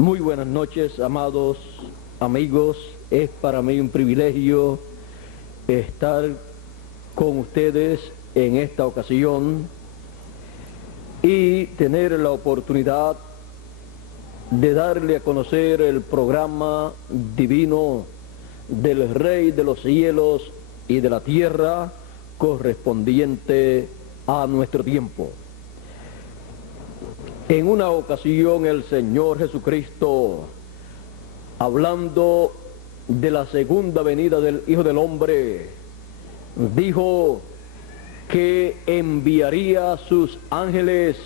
Muy buenas noches, amados amigos. Es para mí un privilegio estar con ustedes en esta ocasión y tener la oportunidad de darle a conocer el programa divino del Rey de los cielos y de la tierra correspondiente a nuestro tiempo. En una ocasión el Señor Jesucristo, hablando de la segunda venida del Hijo del Hombre, dijo que enviaría a sus ángeles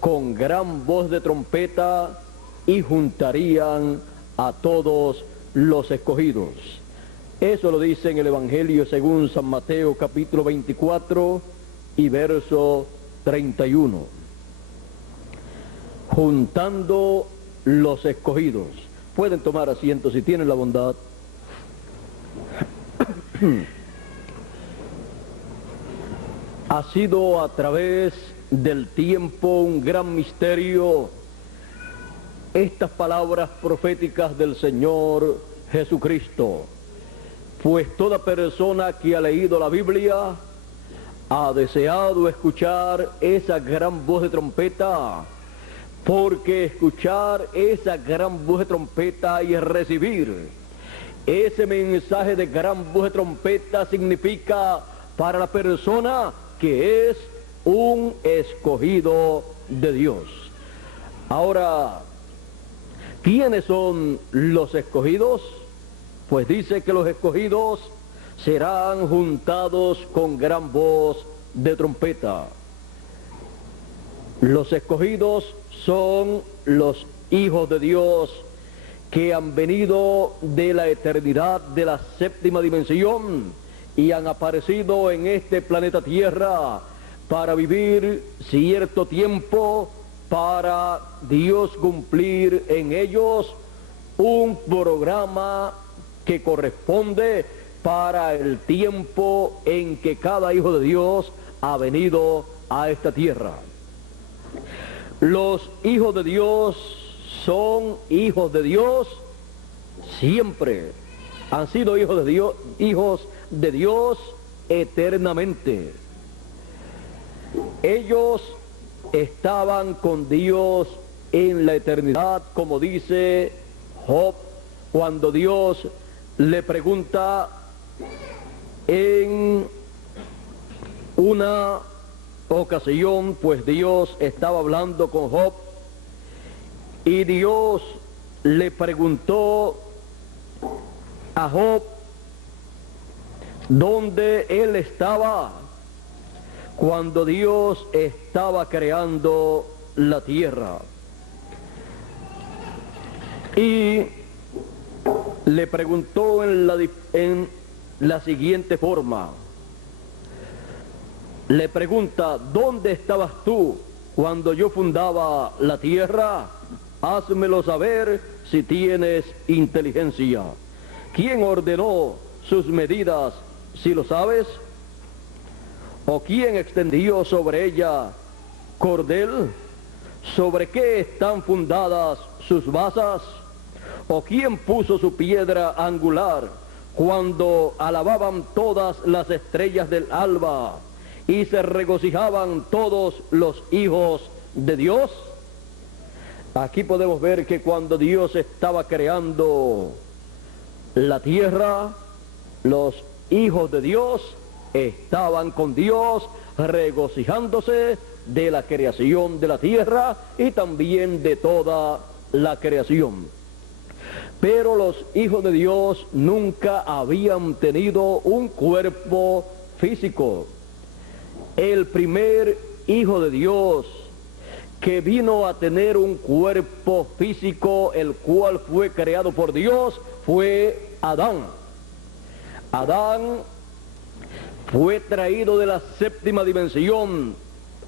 con gran voz de trompeta y juntarían a todos los escogidos. Eso lo dice en el Evangelio según San Mateo capítulo 24 y verso 31. Juntando los escogidos. Pueden tomar asiento si tienen la bondad. Ha sido a través del tiempo un gran misterio estas palabras proféticas del Señor Jesucristo, pues toda persona que ha leído la Biblia ha deseado escuchar esa gran voz de trompeta, porque escuchar esa gran voz de trompeta y recibir ese mensaje de gran voz de trompeta significa para la persona que es un escogido de Dios. Ahora, ¿quiénes son los escogidos? Pues dice que los escogidos serán juntados con gran voz de trompeta. Los escogidos son los hijos de Dios que han venido de la eternidad de la séptima dimensión y han aparecido en este planeta Tierra para vivir cierto tiempo, para Dios cumplir en ellos un programa que corresponde para el tiempo en que cada hijo de Dios ha venido a esta tierra. Los hijos de Dios son hijos de Dios siempre. Han sido hijos de Dios eternamente. Ellos estaban con Dios en la eternidad, como dice Job, cuando Dios le pregunta en una ocasión, pues Dios estaba hablando con Job y Dios le preguntó a Job dónde él estaba cuando Dios estaba creando la tierra, y le preguntó en la siguiente forma. Le pregunta: ¿dónde estabas tú cuando yo fundaba la tierra? Házmelo saber si tienes inteligencia. ¿Quién ordenó sus medidas, si lo sabes? ¿O quién extendió sobre ella cordel? ¿Sobre qué están fundadas sus basas? ¿O quién puso su piedra angular cuando alababan todas las estrellas del alba y se regocijaban todos los hijos de Dios? Aquí podemos ver que cuando Dios estaba creando la tierra, los hijos de Dios estaban con Dios regocijándose de la creación de la tierra y también de toda la creación. Pero los hijos de Dios nunca habían tenido un cuerpo físico. El primer hijo de Dios que vino a tener un cuerpo físico, el cual fue creado por Dios, fue Adán. Adán fue traído de la séptima dimensión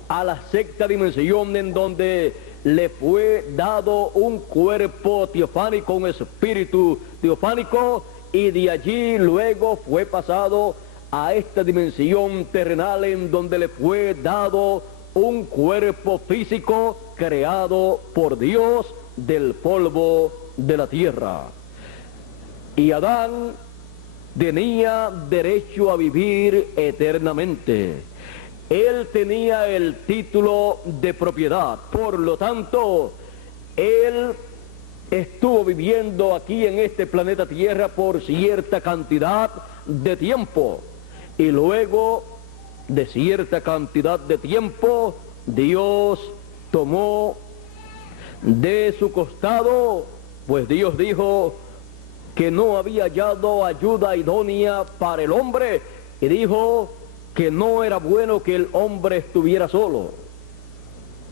a la sexta dimensión, en donde le fue dado un cuerpo teofánico, un espíritu teofánico, y de allí luego fue pasado a esta dimensión terrenal, en donde le fue dado un cuerpo físico creado por Dios del polvo de la tierra. Y Adán tenía derecho a vivir eternamente. Él tenía el título de propiedad. Por lo tanto, él estuvo viviendo aquí en este planeta Tierra por cierta cantidad de tiempo. Y luego de cierta cantidad de tiempo, Dios tomó de su costado, pues Dios dijo que no había hallado ayuda idónea para el hombre, y dijo que no era bueno que el hombre estuviera solo.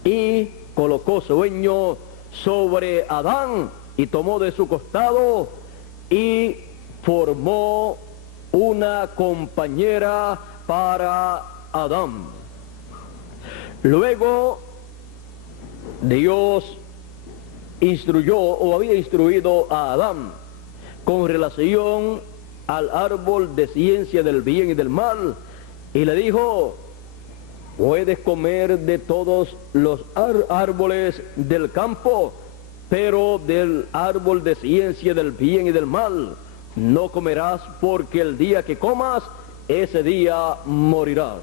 Y colocó sueño sobre Adán, y tomó de su costado, y formó una compañera para Adán. Luego, Dios instruyó o había instruido a Adán con relación al árbol de ciencia del bien y del mal, y le dijo: puedes comer de todos los árboles del campo, pero del árbol de ciencia del bien y del mal no comerás, porque el día que comas, ese día morirás.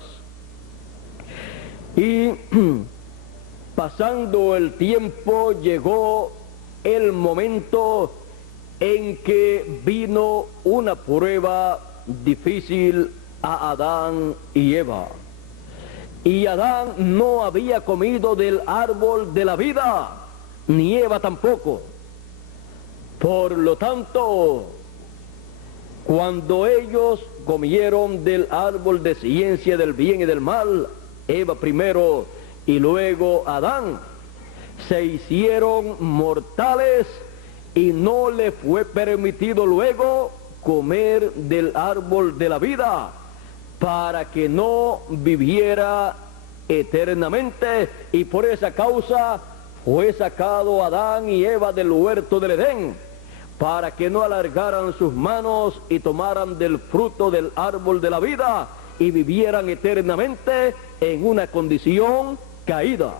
Y pasando el tiempo, llegó el momento en que vino una prueba difícil a Adán y Eva. Y Adán no había comido del árbol de la vida, ni Eva tampoco. Por lo tanto, cuando ellos comieron del árbol de ciencia del bien y del mal, Eva primero y luego Adán, se hicieron mortales y no le fue permitido luego comer del árbol de la vida, para que no viviera eternamente, y por esa causa fue sacado Adán y Eva del huerto del Edén, para que no alargaran sus manos y tomaran del fruto del árbol de la vida y vivieran eternamente en una condición caída,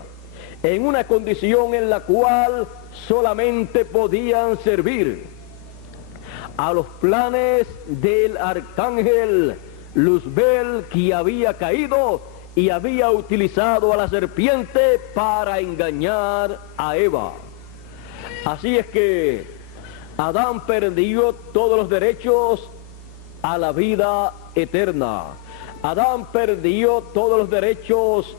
en una condición en la cual solamente podían servir a los planes del arcángel Luzbel, que había caído y había utilizado a la serpiente para engañar a Eva. Así es que Adán perdió todos los derechos a la vida eterna. Adán perdió todos los derechos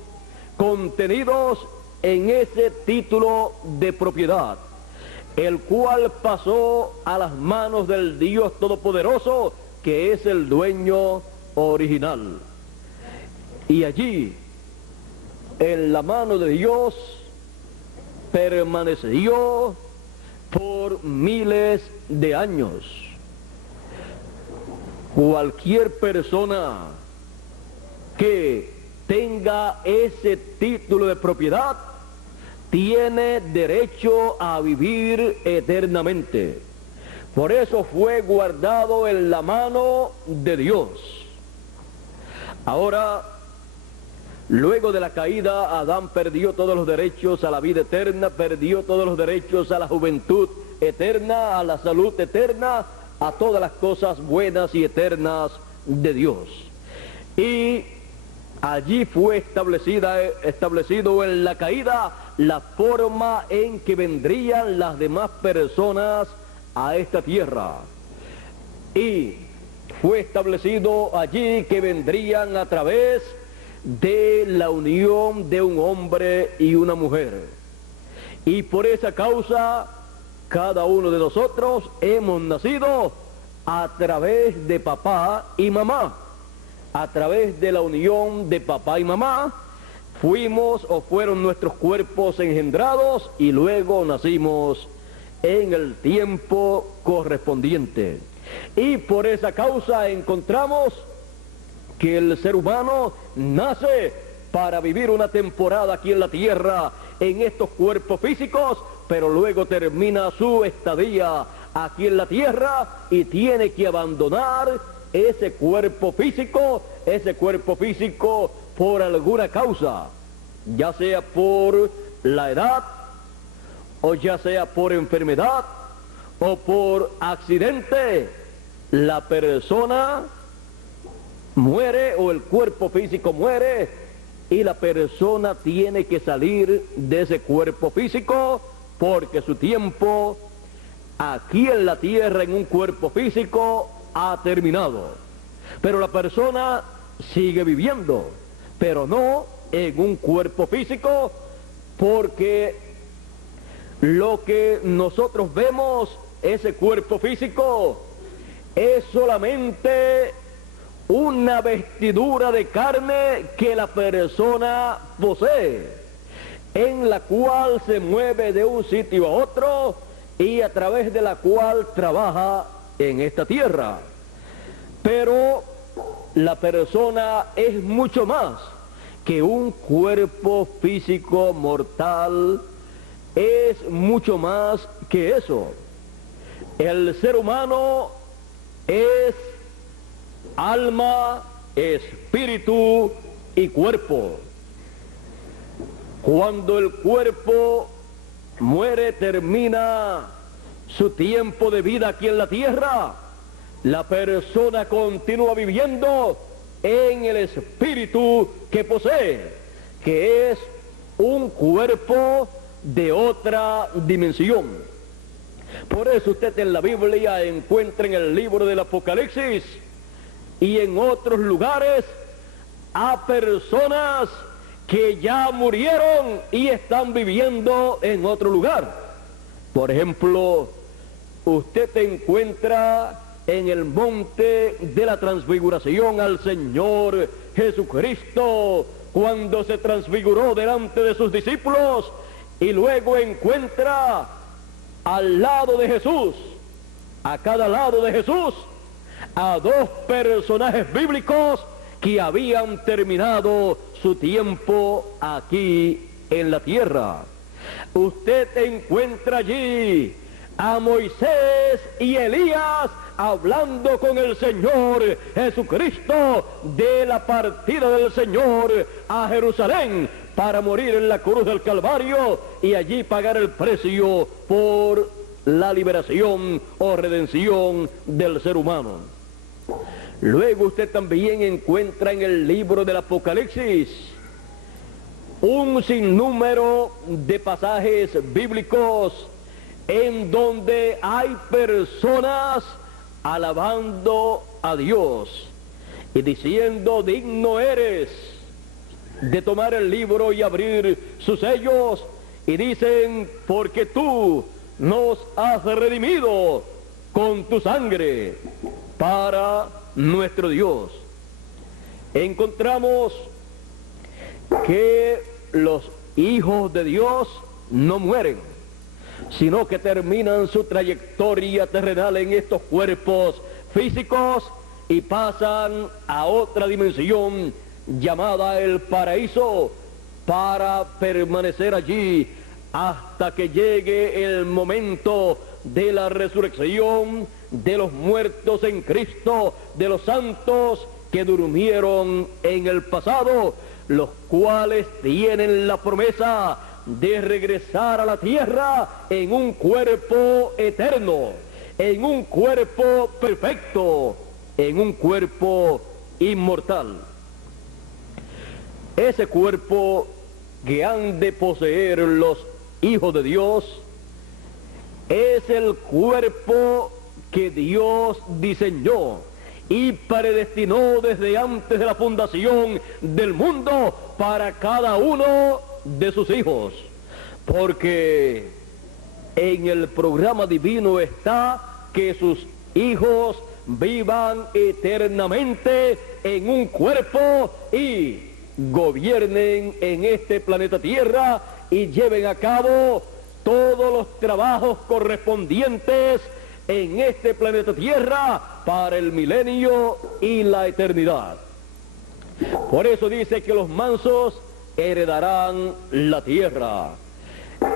contenidos en ese título de propiedad, el cual pasó a las manos del Dios Todopoderoso, que es el dueño original. Y allí, en la mano de Dios, permaneció por miles de años. Cualquier persona que tenga ese título de propiedad tiene derecho a vivir eternamente. Por eso fue guardado en la mano de Dios. Ahora, luego de la caída, Adán perdió todos los derechos a la vida eterna, perdió todos los derechos a la juventud eterna, a la salud eterna, a todas las cosas buenas y eternas de Dios. Y allí fue establecido en la caída la forma en que vendrían las demás personas a esta tierra. Y fue establecido allí que vendrían a través de la unión de un hombre y una mujer. Y por esa causa, cada uno de nosotros hemos nacido a través de papá y mamá. A través de la unión de papá y mamá, fuimos o fueron nuestros cuerpos engendrados y luego nacimos en el tiempo correspondiente. Y por esa causa encontramos que el ser humano nace para vivir una temporada aquí en la tierra, en estos cuerpos físicos, pero luego termina su estadía aquí en la tierra y tiene que abandonar ese cuerpo físico por alguna causa, ya sea por la edad o ya sea por enfermedad o por accidente, la persona muere o el cuerpo físico muere y la persona tiene que salir de ese cuerpo físico porque su tiempo aquí en la tierra en un cuerpo físico ha terminado. Pero la persona sigue viviendo, pero no en un cuerpo físico, porque lo que nosotros vemos, ese cuerpo físico, es solamente una vestidura de carne que la persona posee, en la cual se mueve de un sitio a otro y a través de la cual trabaja en esta tierra. Pero la persona es mucho más que un cuerpo físico mortal, es mucho más que eso. El ser humano es alma, espíritu y cuerpo. Cuando el cuerpo muere, termina su tiempo de vida aquí en la tierra, la persona continúa viviendo en el espíritu que posee, que es un cuerpo de otra dimensión. Por eso usted en la Biblia encuentra en el libro del Apocalipsis y en otros lugares a personas que ya murieron y están viviendo en otro lugar. Por ejemplo, usted encuentra en el monte de la transfiguración al Señor Jesucristo cuando se transfiguró delante de sus discípulos, y luego encuentra al lado de Jesús, a cada lado de Jesús, a dos personajes bíblicos que habían terminado su tiempo aquí en la tierra. Usted encuentra allí a Moisés y Elías hablando con el Señor Jesucristo de la partida del Señor a Jerusalén para morir en la cruz del Calvario y allí pagar el precio por la liberación o redención del ser humano. Luego usted también encuentra en el libro del Apocalipsis un sinnúmero de pasajes bíblicos en donde hay personas alabando a Dios y diciendo: digno eres de tomar el libro y abrir sus sellos, y dicen: porque tú nos has redimido con tu sangre para nuestro Dios. Encontramos que los hijos de Dios no mueren, sino que terminan su trayectoria terrenal en estos cuerpos físicos y pasan a otra dimensión llamada el paraíso, para permanecer allí hasta que llegue el momento de la resurrección de los muertos en Cristo, de los santos que durmieron en el pasado, los cuales tienen la promesa de regresar a la tierra en un cuerpo eterno, en un cuerpo perfecto, en un cuerpo inmortal. Ese cuerpo que han de poseer los hijos de Dios es el cuerpo que Dios diseñó y predestinó desde antes de la fundación del mundo para cada uno de sus hijos, porque en el programa divino está que sus hijos vivan eternamente en un cuerpo y gobiernen en este planeta Tierra y lleven a cabo todos los trabajos correspondientes en este planeta Tierra para el milenio y la eternidad. Por eso dice que los mansos heredarán la tierra.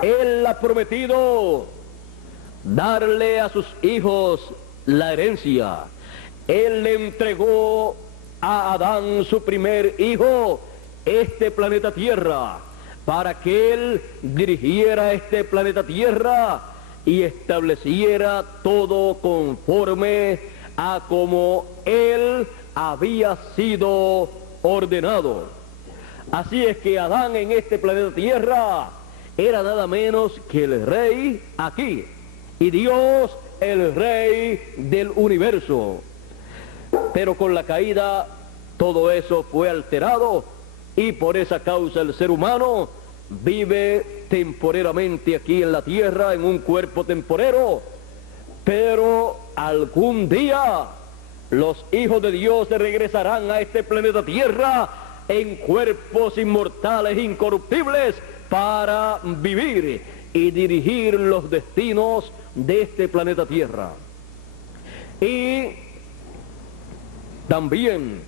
Él ha prometido darle a sus hijos la herencia. Él le entregó a Adán, su primer hijo, este planeta Tierra. para que Él dirigiera este planeta Tierra y estableciera todo conforme a como Él había sido ordenado. Así es que Adán en este planeta Tierra era nada menos que el rey aquí, y Dios el rey del universo. Pero con la caída todo eso fue alterado, y por esa causa el ser humano vive temporeramente aquí en la tierra en un cuerpo temporero, pero algún día los hijos de Dios regresarán a este planeta Tierra en cuerpos inmortales, incorruptibles, para vivir y dirigir los destinos de este planeta Tierra. Y también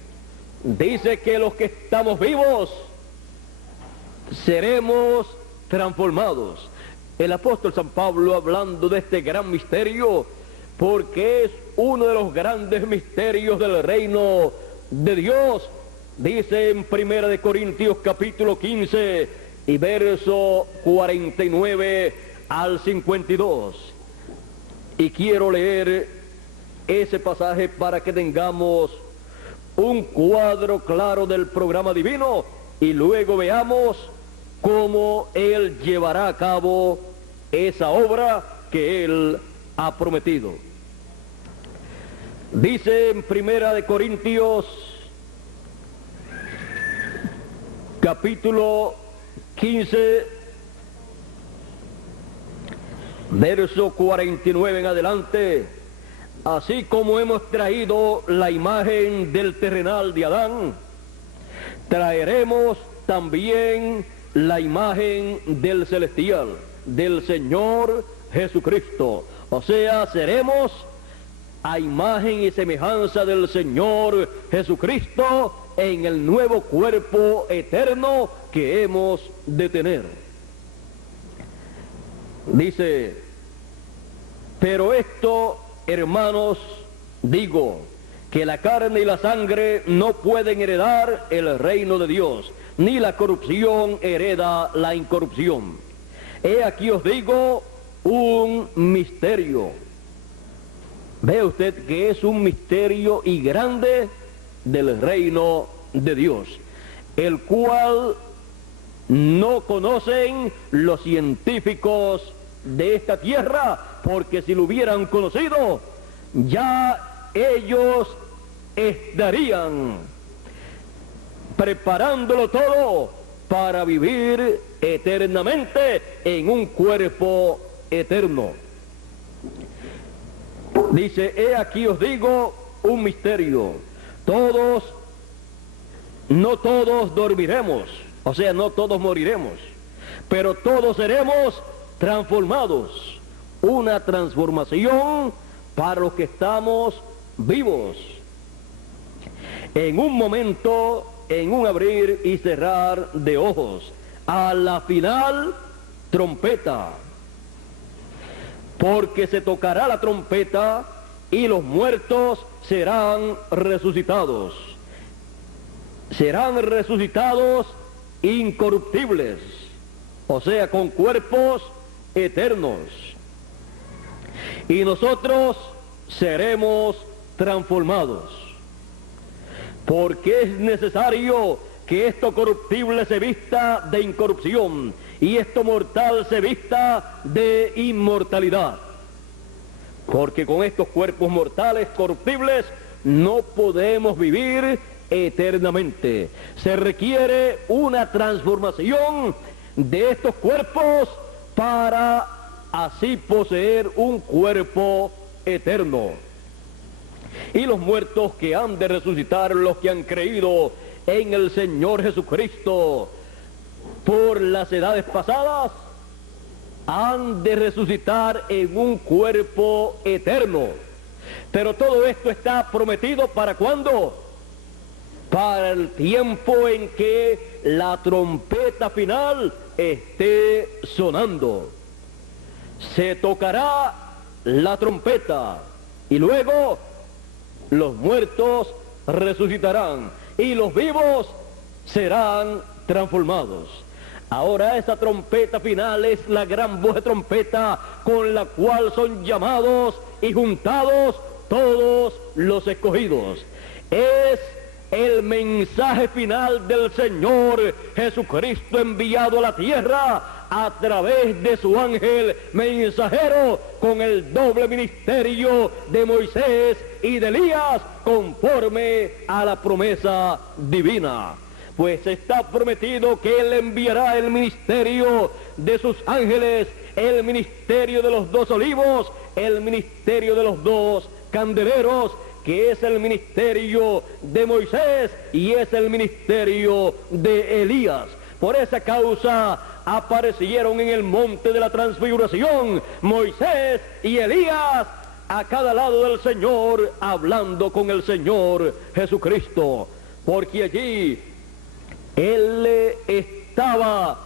dice que los que estamos vivos seremos transformados. El apóstol San Pablo, hablando de este gran misterio, porque es uno de los grandes misterios del reino de Dios, dice en 1 Corintios capítulo 15 y verso 49 al 52. Y quiero leer ese pasaje para que tengamos un cuadro claro del programa divino y luego veamos cómo Él llevará a cabo esa obra que Él ha prometido. Dice en 1 Corintios capítulo 15 verso 49 en adelante: así como hemos traído la imagen del terrenal de Adán, traeremos también la imagen del celestial, del Señor Jesucristo. O sea, seremos a imagen y semejanza del Señor Jesucristo en el nuevo cuerpo eterno que hemos de tener. Dice: pero esto, hermanos, digo, que la carne y la sangre no pueden heredar el reino de Dios, ni la corrupción hereda la incorrupción. He aquí os digo un misterio. Ve usted que es un misterio y grande del reino de Dios, el cual no conocen los científicos de esta tierra, porque si lo hubieran conocido, ya ellos estarían preparándolo todo para vivir eternamente en un cuerpo eterno. Dice: he aquí os digo un misterio. No todos dormiremos, o sea, no todos moriremos, pero todos seremos transformados. Una transformación para los que estamos vivos. En un momento, en un abrir y cerrar de ojos, a la final trompeta, porque se tocará la trompeta y los muertos serán resucitados. Serán resucitados incorruptibles, o sea, con cuerpos eternos. Y nosotros seremos transformados, porque es necesario que esto corruptible se vista de incorrupción y esto mortal se vista de inmortalidad, porque con estos cuerpos mortales corruptibles no podemos vivir eternamente. Se requiere una transformación de estos cuerpos para así poseer un cuerpo eterno. Y los muertos que han de resucitar, los que han creído en el Señor Jesucristo por las edades pasadas, han de resucitar en un cuerpo eterno. Pero todo esto está prometido ¿para cuándo? Para el tiempo en que la trompeta final esté sonando. Se tocará la trompeta y luego los muertos resucitarán y los vivos serán transformados. Ahora esa trompeta final es la gran voz de trompeta con la cual son llamados y juntados todos los escogidos. Es el mensaje final del Señor Jesucristo enviado a la tierra a través de su ángel mensajero con el doble ministerio de Moisés y de Elías conforme a la promesa divina. Pues está prometido que Él enviará el ministerio de sus ángeles, el ministerio de los 2 olivos, el ministerio de los 2 candeleros, que es el ministerio de Moisés y es el ministerio de Elías. Por esa causa aparecieron en el monte de la transfiguración Moisés y Elías a cada lado del Señor, hablando con el Señor Jesucristo, porque allí Él le estaba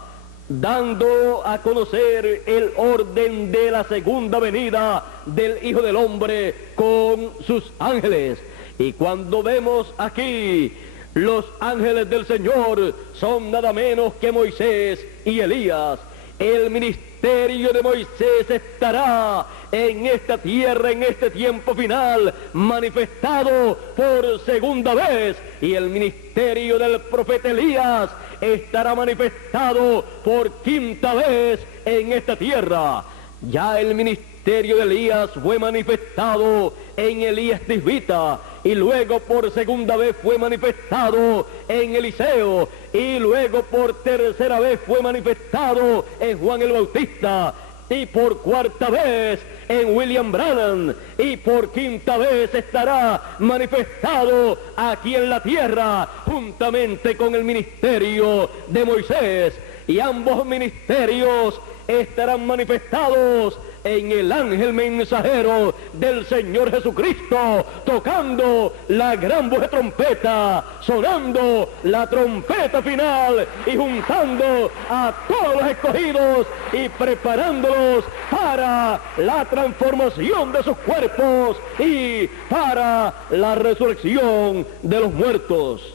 dando a conocer el orden de la segunda venida del Hijo del Hombre con sus ángeles. Y cuando vemos aquí los ángeles del Señor, son nada menos que Moisés y Elías. El ministerio de Moisés estará en esta tierra, en este tiempo final, manifestado por segunda vez, y el ministerio del profeta Elías estará manifestado por quinta vez en esta tierra. Ya el ministerio de Elías fue manifestado en Elías Tisbita, y luego por segunda vez fue manifestado en Eliseo, y luego por tercera vez fue manifestado en Juan el Bautista, y por cuarta vez en William Branham, y por quinta vez estará manifestado aquí en la tierra juntamente con el ministerio de Moisés, y ambos ministerios estarán manifestados en el ángel mensajero del Señor Jesucristo, tocando la gran voz de trompeta, sonando la trompeta final y juntando a todos los escogidos y preparándolos para la transformación de sus cuerpos y para la resurrección de los muertos.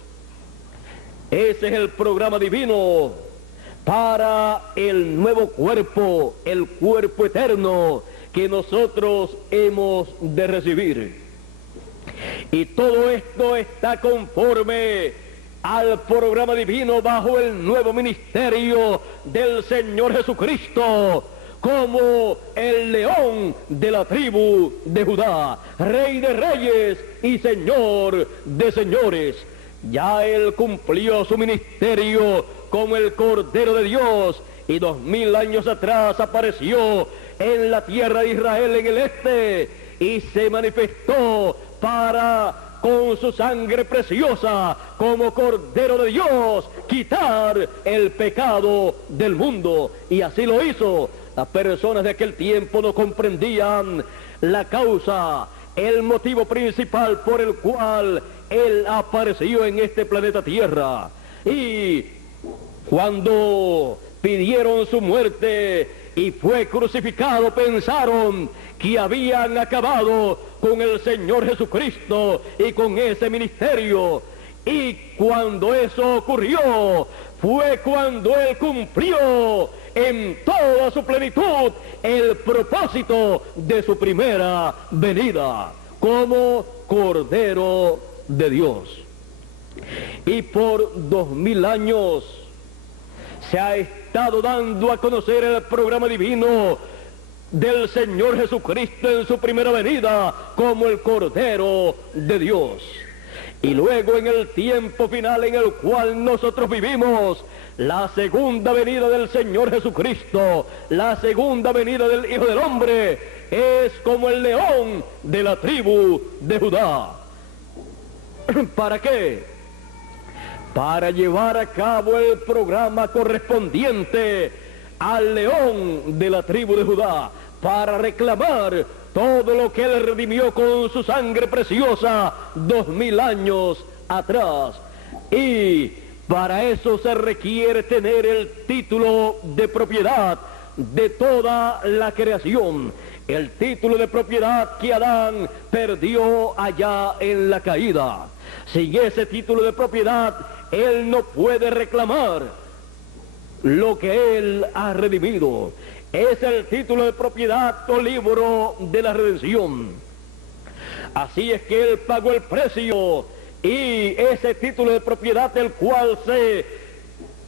Ese es el programa divino para el nuevo cuerpo, el cuerpo eterno que nosotros hemos de recibir. Y todo esto está conforme al programa divino bajo el nuevo ministerio del Señor Jesucristo, como el león de la tribu de Judá, Rey de reyes y Señor de señores. Ya Él cumplió su ministerio como el Cordero de Dios, y 2000 años atrás apareció en la tierra de Israel en el este, y se manifestó para, con su sangre preciosa, como Cordero de Dios, quitar el pecado del mundo. Y así lo hizo. Las personas de aquel tiempo no comprendían la causa, el motivo principal por el cual Él apareció en este planeta Tierra. Y cuando pidieron su muerte y fue crucificado, pensaron que habían acabado con el Señor Jesucristo y con ese ministerio. Y cuando eso ocurrió, fue cuando Él cumplió en toda su plenitud el propósito de su primera venida como Cordero de Dios. Y por 2000 años se ha estado dando a conocer el programa divino del Señor Jesucristo en su primera venida como el Cordero de Dios. Y luego, en el tiempo final en el cual nosotros vivimos, la segunda venida del Señor Jesucristo, la segunda venida del Hijo del Hombre, es como el león de la tribu de Judá. ¿Para qué? Para llevar a cabo el programa correspondiente al león de la tribu de Judá, para reclamar todo lo que Él redimió con su sangre preciosa 2000 años atrás. Y para eso se requiere tener el título de propiedad de toda la creación, el título de propiedad que Adán perdió allá en la caída. Sin ese título de propiedad, él no puede reclamar lo que Él ha redimido. Es el título de propiedad o libro de la redención. Así es que Él pagó el precio, y ese título de propiedad, el cual se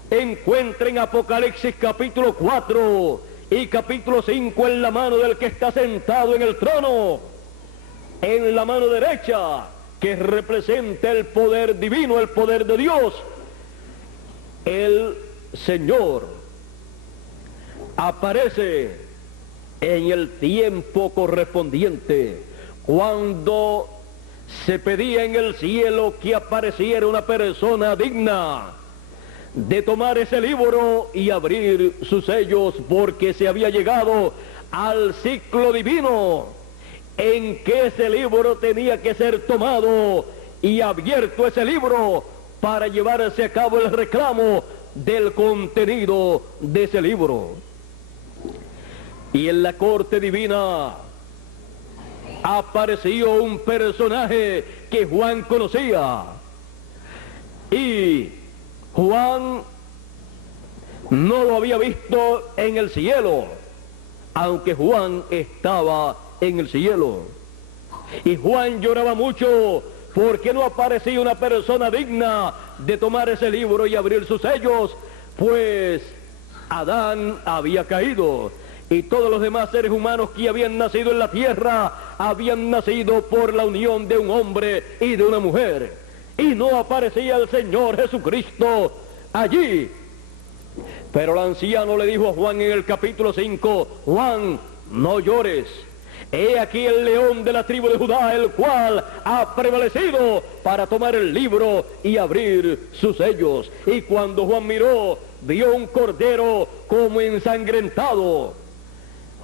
encuentra en Apocalipsis capítulo 4 y capítulo 5, en la mano del que está sentado en el trono, en la mano derecha, que representa el poder divino, el poder de Dios. El Señor aparece en el tiempo correspondiente, cuando se pedía en el cielo que apareciera una persona digna de tomar ese libro y abrir sus sellos, porque se había llegado al ciclo divino en que ese libro tenía que ser tomado y abierto, ese libro, para llevarse a cabo el reclamo del contenido de ese libro. Y en la corte divina apareció un personaje que Juan conocía, y Juan no lo había visto en el cielo, aunque Juan estaba en el cielo. Y Juan lloraba mucho porque no aparecía una persona digna de tomar ese libro y abrir sus sellos, pues Adán había caído, y todos los demás seres humanos que habían nacido en la tierra habían nacido por la unión de un hombre y de una mujer, y no aparecía el Señor Jesucristo allí. Pero el anciano le dijo a Juan en el capítulo 5, Juan, no llores. He aquí el león de la tribu de Judá, el cual ha prevalecido para tomar el libro y abrir sus sellos. Y cuando Juan miró, vio un cordero como ensangrentado.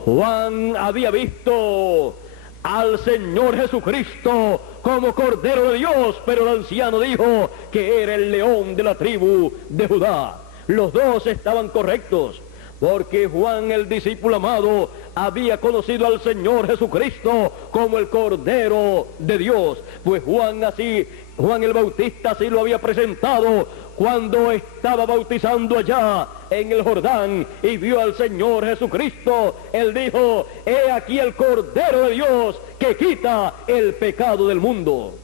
Juan había visto al Señor Jesucristo como Cordero de Dios, pero el anciano dijo que era el león de la tribu de Judá. Los dos estaban correctos, porque Juan, el discípulo amado, había conocido al Señor Jesucristo como el Cordero de Dios, pues Juan el Bautista así lo había presentado cuando estaba bautizando allá en el Jordán y vio al Señor Jesucristo. Él dijo, he aquí el Cordero de Dios que quita el pecado del mundo.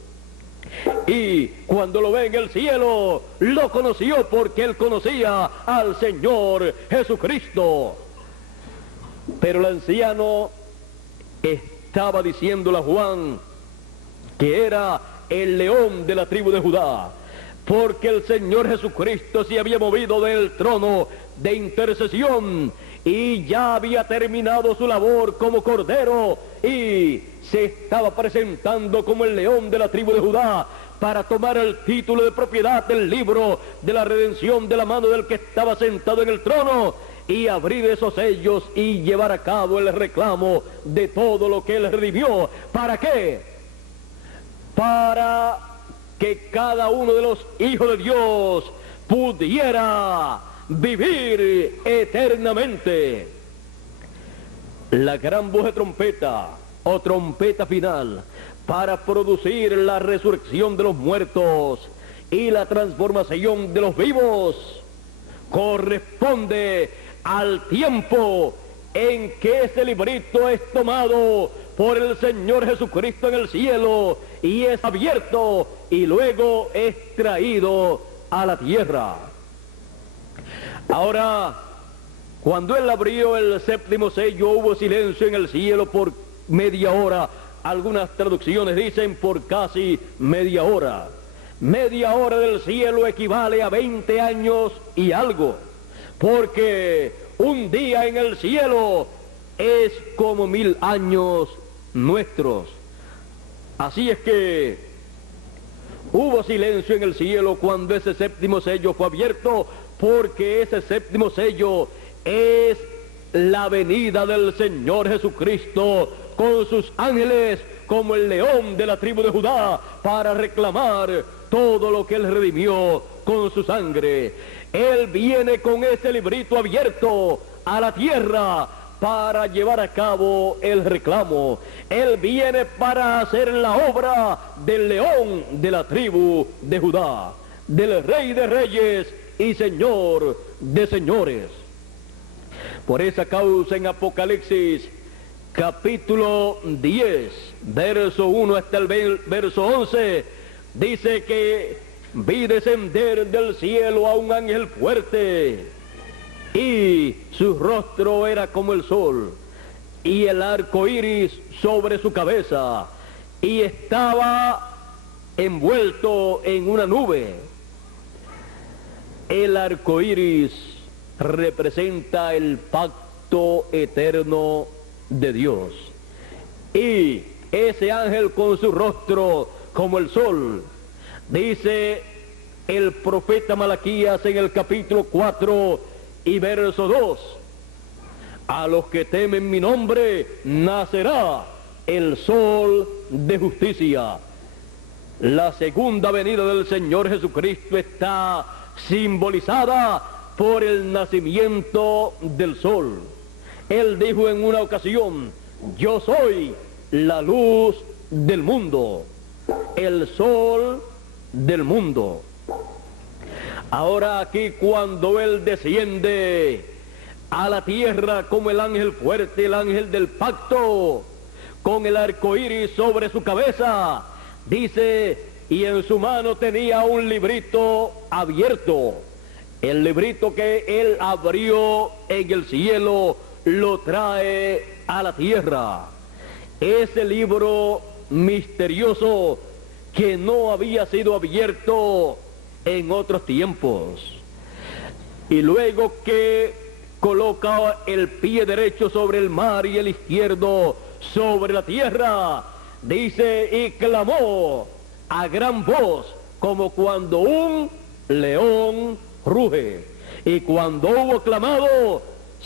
Y cuando lo ve en el cielo, lo conoció, porque él conocía al Señor Jesucristo. Pero el anciano estaba diciéndole a Juan que era el león de la tribu de Judá, porque el Señor Jesucristo se había movido del trono de intercesión y ya había terminado su labor como Cordero, y se estaba presentando como el león de la tribu de Judá para tomar el título de propiedad del libro de la redención de la mano del que estaba sentado en el trono, y abrir esos sellos y llevar a cabo el reclamo de todo lo que él redimió. ¿Para qué? Para que cada uno de los hijos de Dios pudiera vivir eternamente. La gran voz de trompeta o trompeta final para producir la resurrección de los muertos y la transformación de los vivos corresponde al tiempo en que ese librito es tomado por el Señor Jesucristo en el cielo y es abierto y luego es traído a la tierra. Ahora, cuando él abrió el séptimo sello, hubo silencio en el cielo por media hora. Algunas traducciones dicen por casi media hora. Media hora del cielo equivale a 20 años y algo, porque un día en el cielo es como 1000 años nuestros. Así es que hubo silencio en el cielo cuando ese séptimo sello fue abierto, porque ese séptimo sello es la venida del Señor Jesucristo con sus ángeles como el león de la tribu de Judá para reclamar todo lo que él redimió con su sangre. Él viene con ese librito abierto a la tierra para llevar a cabo el reclamo. Él viene para hacer la obra del león de la tribu de Judá, del Rey de Reyes y Señor de señores. Por esa causa en Apocalipsis capítulo 10, verso 1 hasta el verso 11, dice que vi descender del cielo a un ángel fuerte, y su rostro era como el sol, y el arco iris sobre su cabeza, y estaba envuelto en una nube. El arco iris representa el pacto eterno de Dios, y ese ángel con su rostro como el sol, dice el profeta Malaquías en el capítulo 4 y verso 2, a los que temen mi nombre nacerá el sol de justicia. La segunda venida del Señor Jesucristo está simbolizada por el nacimiento del sol. Él dijo en una ocasión: yo soy la luz del mundo, el sol del mundo. Ahora aquí, cuando Él desciende a la tierra como el ángel fuerte, el ángel del pacto, con el arco iris sobre su cabeza, dice, y en su mano tenía un librito abierto. El librito que Él abrió en el cielo lo trae a la tierra. Ese libro misterioso que no había sido abierto en otros tiempos. Y luego que coloca el pie derecho sobre el mar y el izquierdo sobre la tierra, dice, y clamó a gran voz como cuando un león ruge. Y cuando hubo clamado,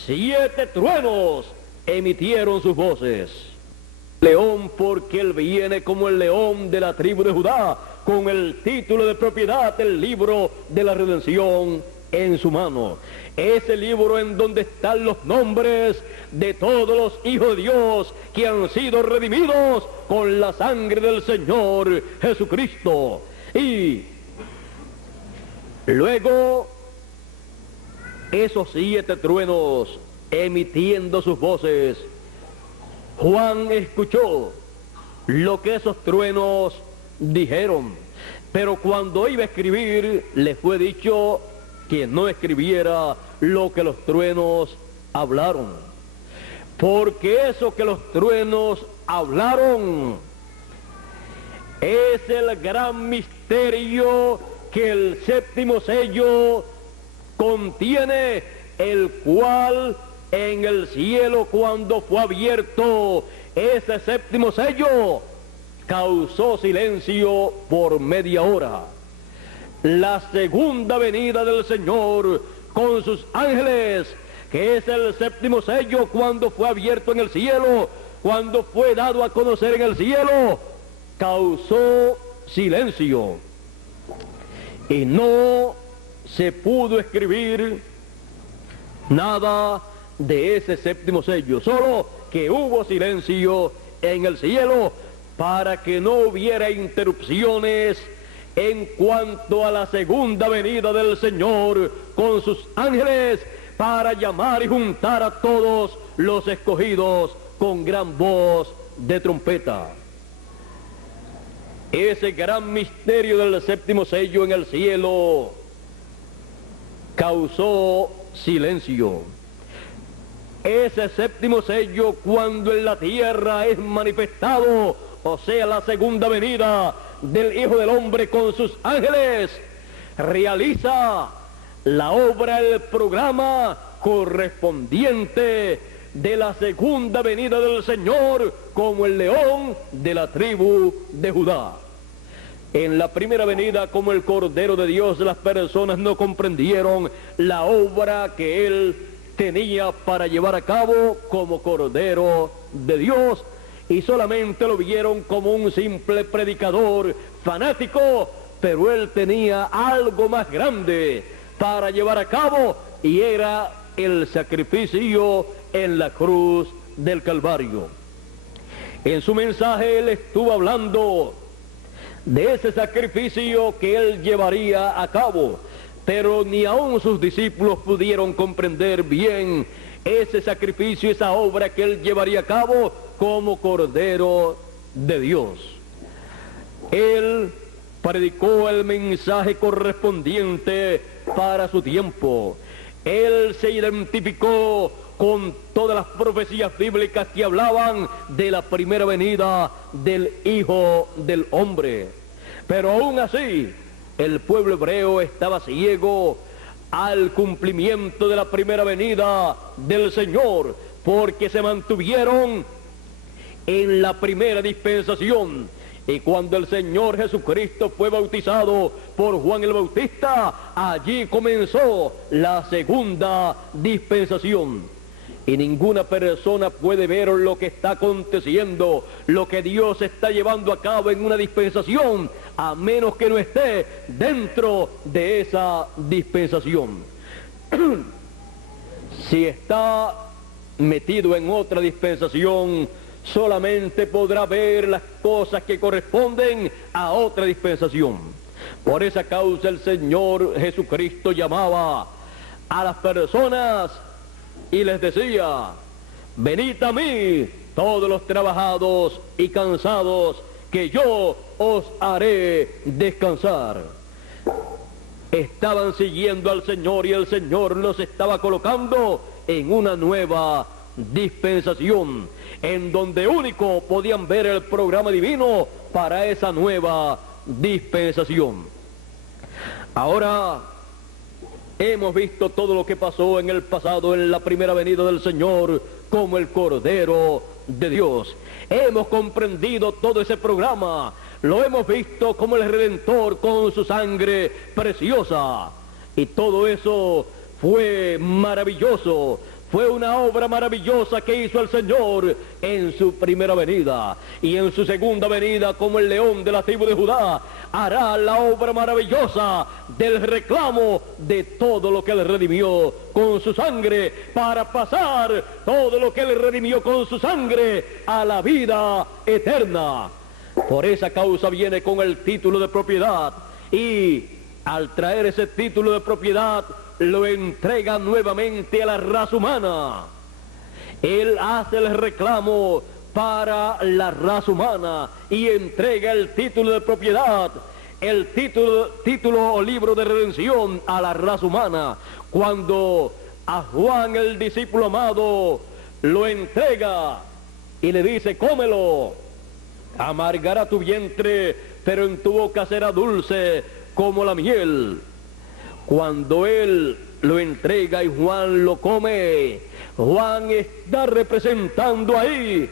7 truenos emitieron sus voces. León, porque él viene como el león de la tribu de Judá, con el título de propiedad, el libro de la redención en su mano. Ese libro en donde están los nombres de todos los hijos de Dios que han sido redimidos con la sangre del Señor Jesucristo. Y luego esos 7 truenos emitiendo sus voces, Juan escuchó lo que esos truenos dijeron, pero cuando iba a escribir le fue dicho que no escribiera lo que los truenos hablaron, porque eso que los truenos hablaron es el gran misterio que el 7º sello contiene, el cual en el cielo, cuando fue abierto ese 7º sello, causó silencio por media hora. La segunda venida del Señor con sus ángeles, que es el 7º sello, cuando fue abierto en el cielo, cuando fue dado a conocer en el cielo, causó silencio. Y no se pudo escribir nada de ese 7º sello, solo que hubo silencio en el cielo para que no hubiera interrupciones en cuanto a la segunda venida del Señor con sus ángeles, para llamar y juntar a todos los escogidos con gran voz de trompeta. Ese gran misterio del 7º sello en el cielo causó silencio. Ese 7º sello, cuando en la tierra es manifestado, o sea, la segunda venida del Hijo del Hombre con sus ángeles, realiza la obra, el programa correspondiente de la segunda venida del Señor como el león de la tribu de Judá. En la primera venida como el Cordero de Dios, las personas no comprendieron la obra que Él tenía para llevar a cabo como Cordero de Dios, y solamente lo vieron como un simple predicador fanático, pero Él tenía algo más grande para llevar a cabo, y era el sacrificio en la cruz del Calvario. En su mensaje Él estuvo hablando de ese sacrificio que Él llevaría a cabo, pero ni aun sus discípulos pudieron comprender bien ese sacrificio, esa obra que él llevaría a cabo como Cordero de Dios. Él predicó el mensaje correspondiente para su tiempo. Él se identificó con todas las profecías bíblicas que hablaban de la primera venida del Hijo del Hombre. Pero aún así, el pueblo hebreo estaba ciego al cumplimiento de la primera venida del Señor, porque se mantuvieron en la primera dispensación. Y cuando el Señor Jesucristo fue bautizado por Juan el Bautista, allí comenzó la segunda dispensación. Y ninguna persona puede ver lo que está aconteciendo, lo que Dios está llevando a cabo en una dispensación, a menos que no esté dentro de esa dispensación. Si está metido en otra dispensación, solamente podrá ver las cosas que corresponden a otra dispensación. Por esa causa el Señor Jesucristo llamaba a las personas y les decía: venid a mí todos los trabajados y cansados, que yo os haré descansar. Estaban siguiendo al Señor y el Señor los estaba colocando en una nueva dispensación, en donde único podían ver el programa divino para esa nueva dispensación. Ahora hemos visto todo lo que pasó en el pasado, en la primera venida del Señor, como el Cordero de Dios. Hemos comprendido todo ese programa, lo hemos visto como el Redentor con su sangre preciosa. Y todo eso fue maravilloso. Fue una obra maravillosa que hizo el Señor en su primera venida. Y en su segunda venida, como el león de la tribu de Judá, hará la obra maravillosa del reclamo de todo lo que él redimió con su sangre, para pasar todo lo que él redimió con su sangre a la vida eterna. Por esa causa viene con el título de propiedad, y al traer ese título de propiedad, lo entrega nuevamente a la raza humana. Él hace el reclamo para la raza humana y entrega el título de propiedad, el título o libro de redención a la raza humana. Cuando a Juan, el discípulo amado, lo entrega y le dice: cómelo, amargará tu vientre, pero en tu boca será dulce como la miel. Cuando él lo entrega y Juan lo come, Juan está representando ahí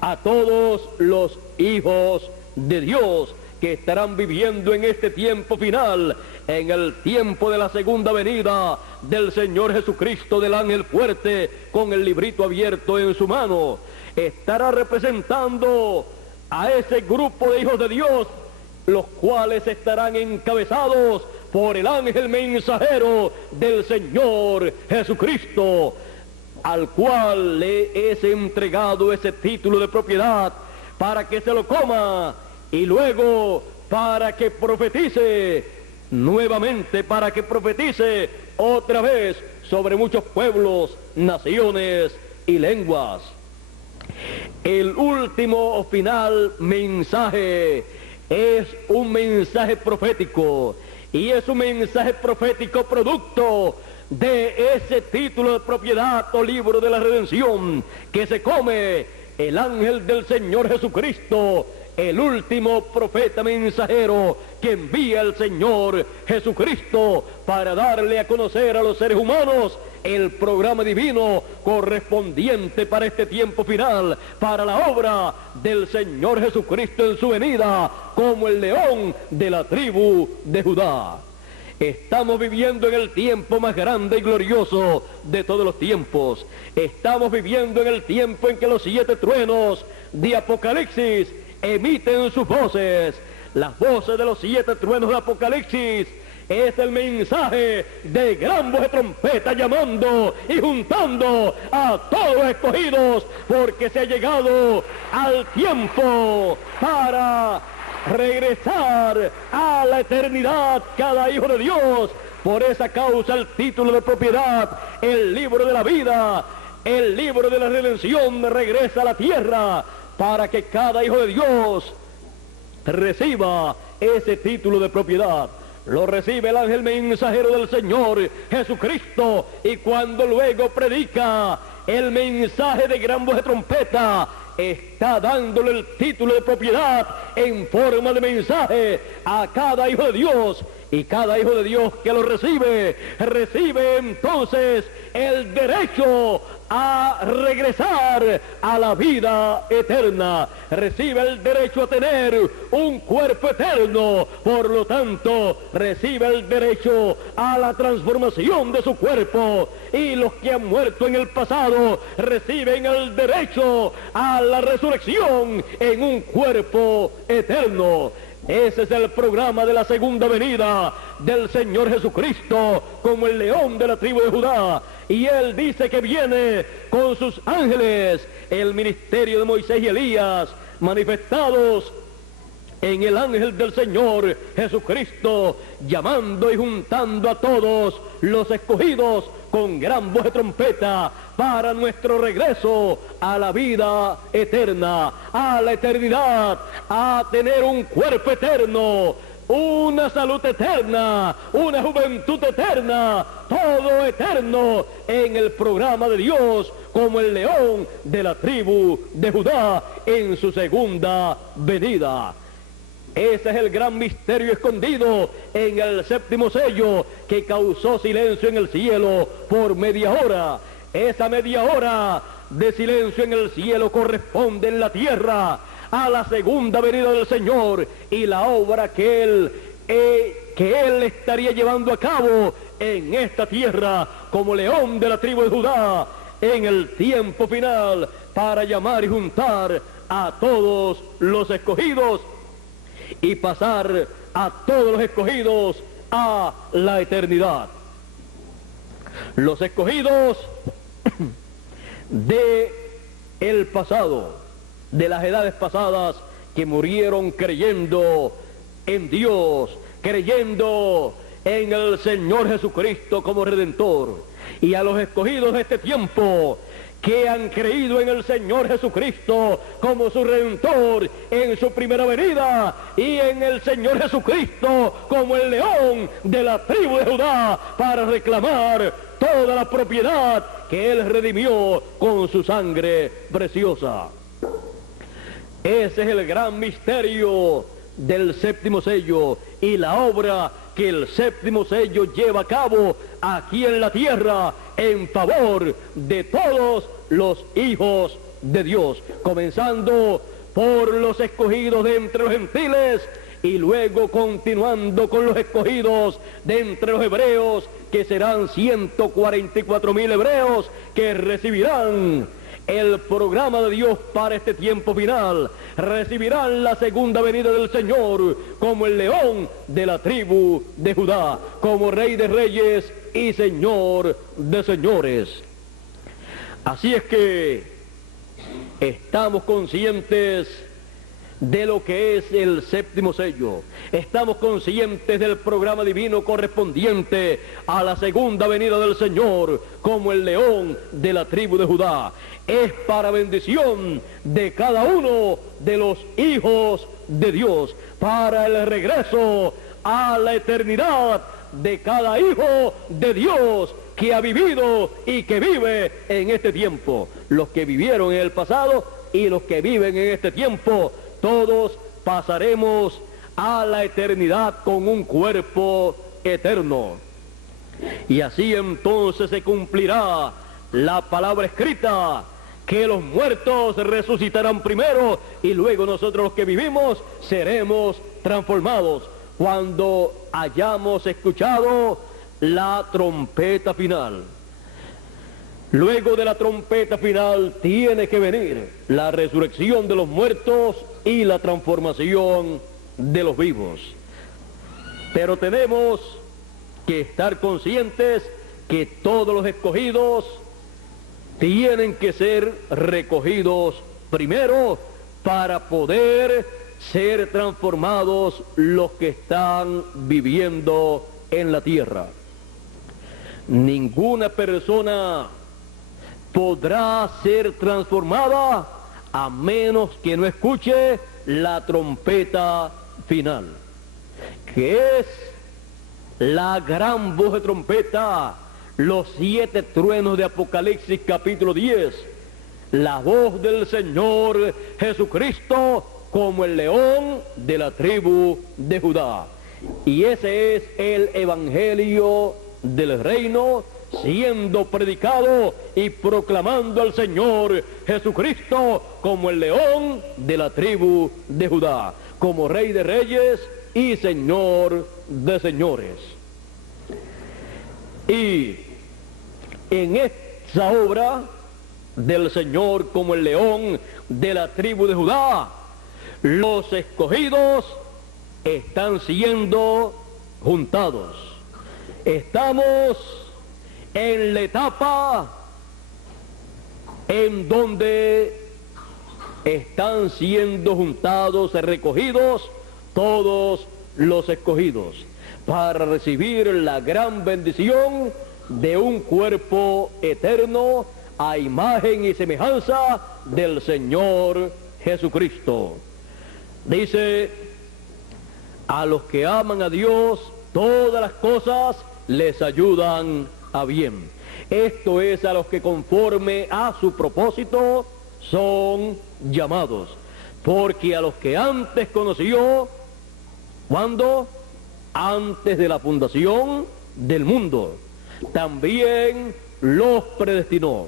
a todos los hijos de Dios que estarán viviendo en este tiempo final, en el tiempo de la segunda venida del Señor Jesucristo, del ángel fuerte con el librito abierto en su mano. Estará representando a ese grupo de hijos de Dios, los cuales estarán encabezados por el ángel mensajero del Señor Jesucristo, al cual le es entregado ese título de propiedad para que se lo coma, y luego para que profetice nuevamente, para que profetice otra vez sobre muchos pueblos, naciones y lenguas. El último o final mensaje es un mensaje profético, y es un mensaje profético producto de ese título de propiedad o libro de la redención que se come el ángel del Señor Jesucristo, el último profeta mensajero que envía el Señor Jesucristo para darle a conocer a los seres humanos el programa divino correspondiente para este tiempo final, para la obra del Señor Jesucristo en su venida como el león de la tribu de Judá. Estamos viviendo en el tiempo más grande y glorioso de todos los tiempos. Estamos viviendo en el tiempo en que los 7 truenos de Apocalipsis emiten sus voces. Las voces de los 7 truenos de Apocalipsis es el mensaje de gran voz de trompeta, llamando y juntando a todos los escogidos, porque se ha llegado al tiempo para regresar a la eternidad cada hijo de Dios. Por esa causa el título de propiedad, el libro de la vida, el libro de la redención regresa a la tierra para que cada hijo de Dios reciba ese título de propiedad. Lo recibe el ángel mensajero del Señor Jesucristo, y cuando luego predica el mensaje de gran voz de trompeta, está dándole el título de propiedad en forma de mensaje a cada hijo de Dios. Y cada hijo de Dios que lo recibe entonces el derecho a regresar a la vida eterna. Recibe el derecho a tener un cuerpo eterno. Por lo tanto, recibe el derecho a la transformación de su cuerpo. Y los que han muerto en el pasado reciben el derecho a la resurrección en un cuerpo eterno. Ese es el programa de la segunda venida del Señor Jesucristo como el león de la tribu de Judá. Y Él dice que viene con sus ángeles, el ministerio de Moisés y Elías, manifestados en el ángel del Señor Jesucristo, llamando y juntando a todos los escogidos con gran voz de trompeta para nuestro regreso a la vida eterna, a la eternidad, a tener un cuerpo eterno, una salud eterna, una juventud eterna, todo eterno en el programa de Dios como el león de la tribu de Judá en su segunda venida. Ese es el gran misterio escondido en el séptimo sello que causó silencio en el cielo por media hora. Esa media hora de silencio en el cielo corresponde en la tierra a la segunda venida del Señor y la obra que Él estaría llevando a cabo en esta tierra como león de la tribu de Judá en el tiempo final para llamar y juntar a todos los escogidos y pasar a todos los escogidos a la eternidad. Los escogidos de el pasado, de las edades pasadas, que murieron creyendo en Dios, creyendo en el Señor Jesucristo como Redentor, y a los escogidos de este tiempo que han creído en el Señor Jesucristo como su Redentor en su primera venida y en el Señor Jesucristo como el león de la tribu de Judá para reclamar toda la propiedad que Él redimió con su sangre preciosa. Ese es el gran misterio del séptimo sello y la obra que el séptimo sello lleva a cabo aquí en la tierra en favor de todos los hijos de Dios, comenzando por los escogidos de entre los gentiles y luego continuando con los escogidos de entre los hebreos, que serán 144,000 hebreos que recibirán el programa de Dios para este tiempo final, recibirán la segunda venida del Señor como el león de la tribu de Judá, como Rey de Reyes y Señor de Señores. Así es que estamos conscientes de lo que es el séptimo sello. Estamos conscientes del programa divino correspondiente a la segunda venida del Señor como el león de la tribu de Judá. Es para bendición de cada uno de los hijos de Dios, para el regreso a la eternidad de cada hijo de Dios que ha vivido y que vive en este tiempo. Los que vivieron en el pasado y los que viven en este tiempo, todos pasaremos a la eternidad con un cuerpo eterno. Y así entonces se cumplirá la palabra escrita, que los muertos resucitarán primero y luego nosotros los que vivimos seremos transformados cuando hayamos escuchado la trompeta final. Luego de la trompeta final tiene que venir la resurrección de los muertos y la transformación de los vivos. Pero tenemos que estar conscientes que todos los escogidos tienen que ser recogidos primero para poder ser transformados los que están viviendo en la tierra. Ninguna persona podrá ser transformada a menos que no escuche la trompeta final, que es la gran voz de trompeta, los 7 truenos de Apocalipsis capítulo 10, la voz del Señor Jesucristo como el león de la tribu de Judá. Y ese es el evangelio del reino siendo predicado y proclamando al Señor Jesucristo como el león de la tribu de Judá, como Rey de Reyes y Señor de Señores. Y en esta obra del Señor como el león de la tribu de Judá, los escogidos están siendo juntados. Estamos en la etapa en donde están siendo juntados, recogidos todos los escogidos para recibir la gran bendición de un cuerpo eterno a imagen y semejanza del Señor Jesucristo. Dice, a los que aman a Dios, todas las cosas les ayudan a bien. Esto es a los que conforme a su propósito son llamados. Porque a los que antes conoció, ¿cuándo? Antes de la fundación del mundo, también los predestinó.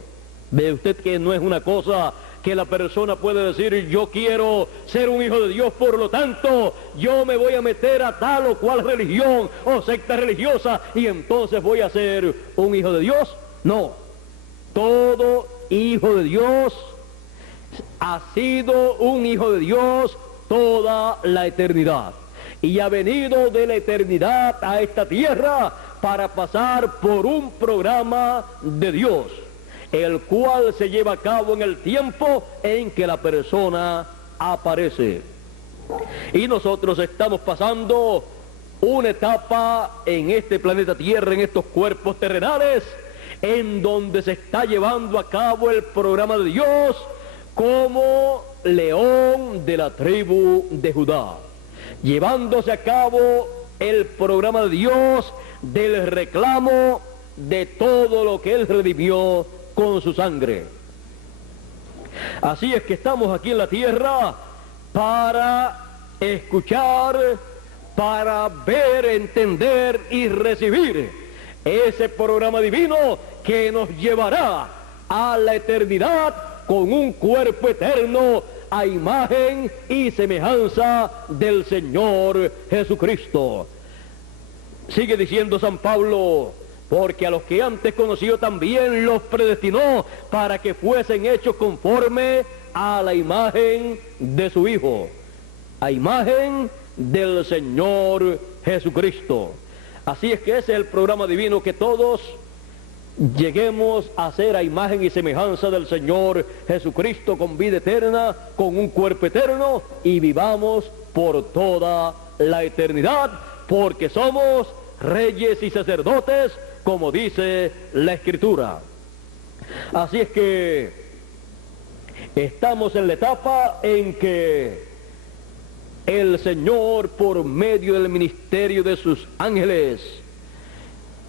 Ve usted que no es una cosa que la persona puede decir, yo quiero ser un hijo de Dios, por lo tanto, yo me voy a meter a tal o cual religión o secta religiosa y entonces voy a ser un hijo de Dios. No, todo hijo de Dios ha sido un hijo de Dios toda la eternidad y ha venido de la eternidad a esta tierra para pasar por un programa de Dios, el cual se lleva a cabo en el tiempo en que la persona aparece. Y nosotros estamos pasando una etapa en este planeta Tierra, en estos cuerpos terrenales, en donde se está llevando a cabo el programa de Dios como león de la tribu de Judá, llevándose a cabo el programa de Dios del reclamo de todo lo que Él redimió con su sangre. Así es que estamos aquí en la tierra para escuchar, para ver, entender y recibir ese programa divino que nos llevará a la eternidad con un cuerpo eterno a imagen y semejanza del Señor Jesucristo. Sigue diciendo San Pablo, porque a los que antes conoció también los predestinó para que fuesen hechos conforme a la imagen de su Hijo, a imagen del Señor Jesucristo. Así es que ese es el programa divino, que todos lleguemos a ser a imagen y semejanza del Señor Jesucristo con vida eterna, con un cuerpo eterno y vivamos por toda la eternidad, porque somos reyes y sacerdotes, como dice la Escritura. Así es que estamos en la etapa en que el Señor, por medio del ministerio de sus ángeles,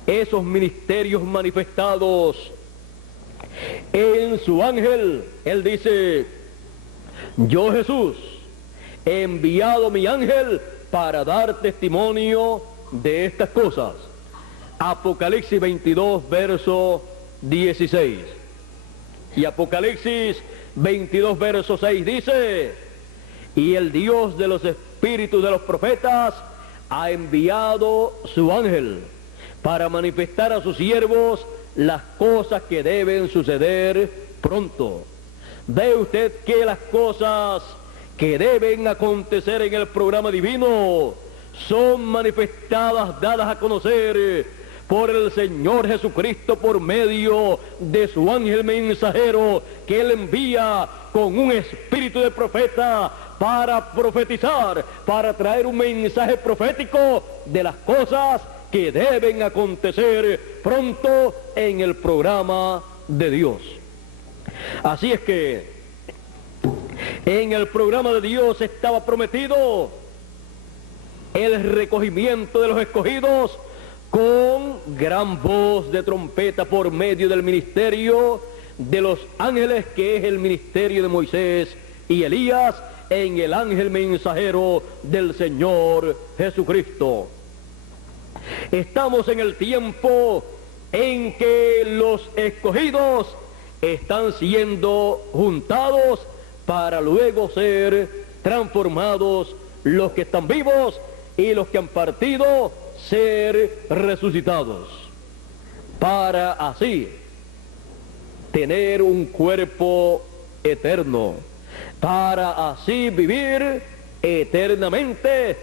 esos ministerios manifestados en su ángel, Él dice, yo Jesús he enviado mi ángel para dar testimonio de estas cosas. Apocalipsis 22, verso 16. Y Apocalipsis 22, verso 6 dice, y el Dios de los espíritus de los profetas ha enviado su ángel para manifestar a sus siervos las cosas que deben suceder pronto. Ve usted que las cosas que deben acontecer en el programa divino son manifestadas, dadas a conocer por el Señor Jesucristo por medio de su ángel mensajero que Él envía con un espíritu de profeta para profetizar, para traer un mensaje profético de las cosas que deben acontecer pronto en el programa de Dios. Así es que en el programa de Dios estaba prometido el recogimiento de los escogidos con gran voz de trompeta por medio del ministerio de los ángeles, que es el ministerio de Moisés y Elías, en el ángel mensajero del Señor Jesucristo. Estamos en el tiempo en que los escogidos están siendo juntados para luego ser transformados los que están vivos y los que han partido ser resucitados, para así tener un cuerpo eterno, para así vivir eternamente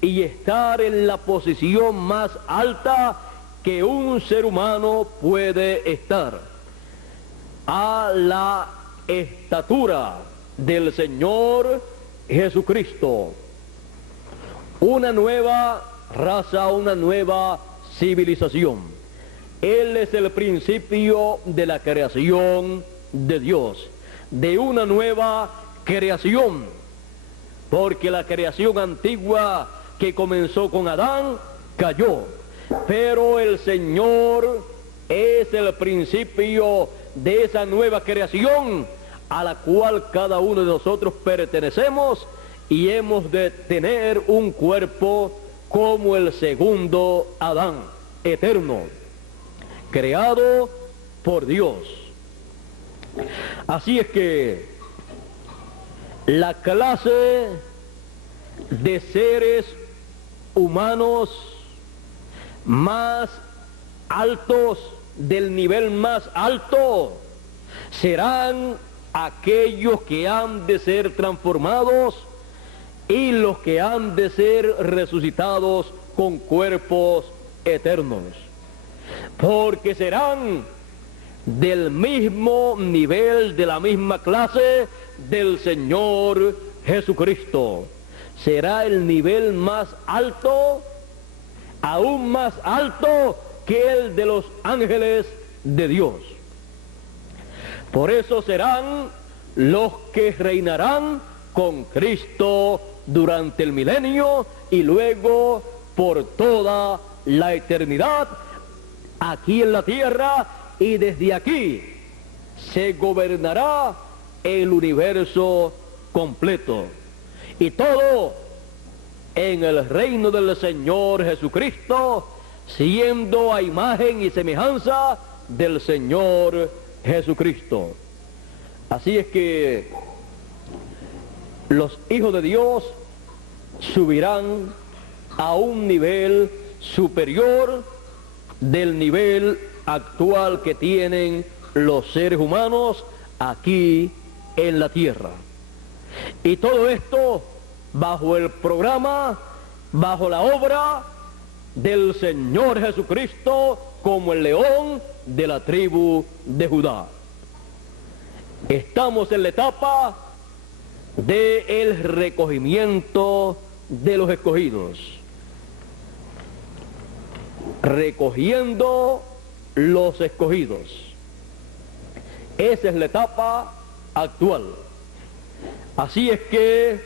y estar en la posición más alta que un ser humano puede estar, a la estatura del Señor Jesucristo. Una nueva raza, una nueva civilización. Él es el principio de la creación de Dios, de una nueva creación, porque la creación antigua que comenzó con Adán cayó, pero el Señor es el principio de esa nueva creación a la cual cada uno de nosotros pertenecemos, y hemos de tener un cuerpo como el segundo Adán, eterno, creado por Dios. Así es que la clase de seres humanos más altos, del nivel más alto, serán aquellos que han de ser transformados y los que han de ser resucitados con cuerpos eternos, porque serán del mismo nivel, de la misma clase del Señor Jesucristo. Será el nivel más alto, aún más alto que el de los ángeles de Dios. Por eso serán los que reinarán con Cristo durante el milenio y luego por toda la eternidad aquí en la tierra, y desde aquí se gobernará el universo completo, y todo en el reino del Señor Jesucristo, siendo a imagen y semejanza del Señor Jesucristo. Así es que los hijos de Dios subirán a un nivel superior del nivel actual que tienen los seres humanos aquí en la tierra. Y todo esto bajo el programa, bajo la obra del Señor Jesucristo como el león de la tribu de Judá. Estamos en la etapa del recogimiento de los escogidos, recogiendo los escogidos. Esa es la etapa actual. Así es que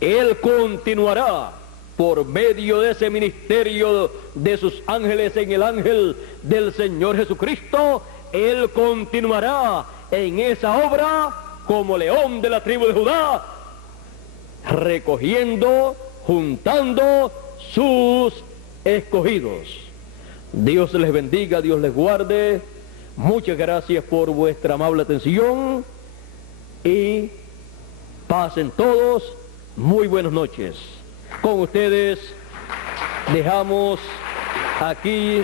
Él continuará por medio de ese ministerio de sus ángeles en el ángel del Señor Jesucristo. Él continuará en esa obra como león de la tribu de Judá, recogiendo, juntando sus escogidos. Dios les bendiga, Dios les guarde. Muchas gracias por vuestra amable atención y pasen todos muy buenas noches. Con ustedes dejamos aquí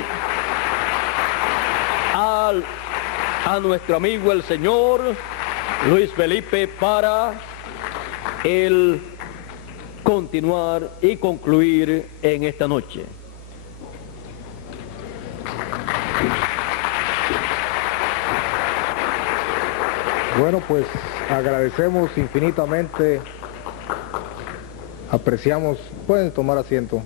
a nuestro amigo el señor Luis Felipe para el continuar y concluir en esta noche. Bueno, pues agradecemos infinitamente Apreciamos, pueden tomar asiento.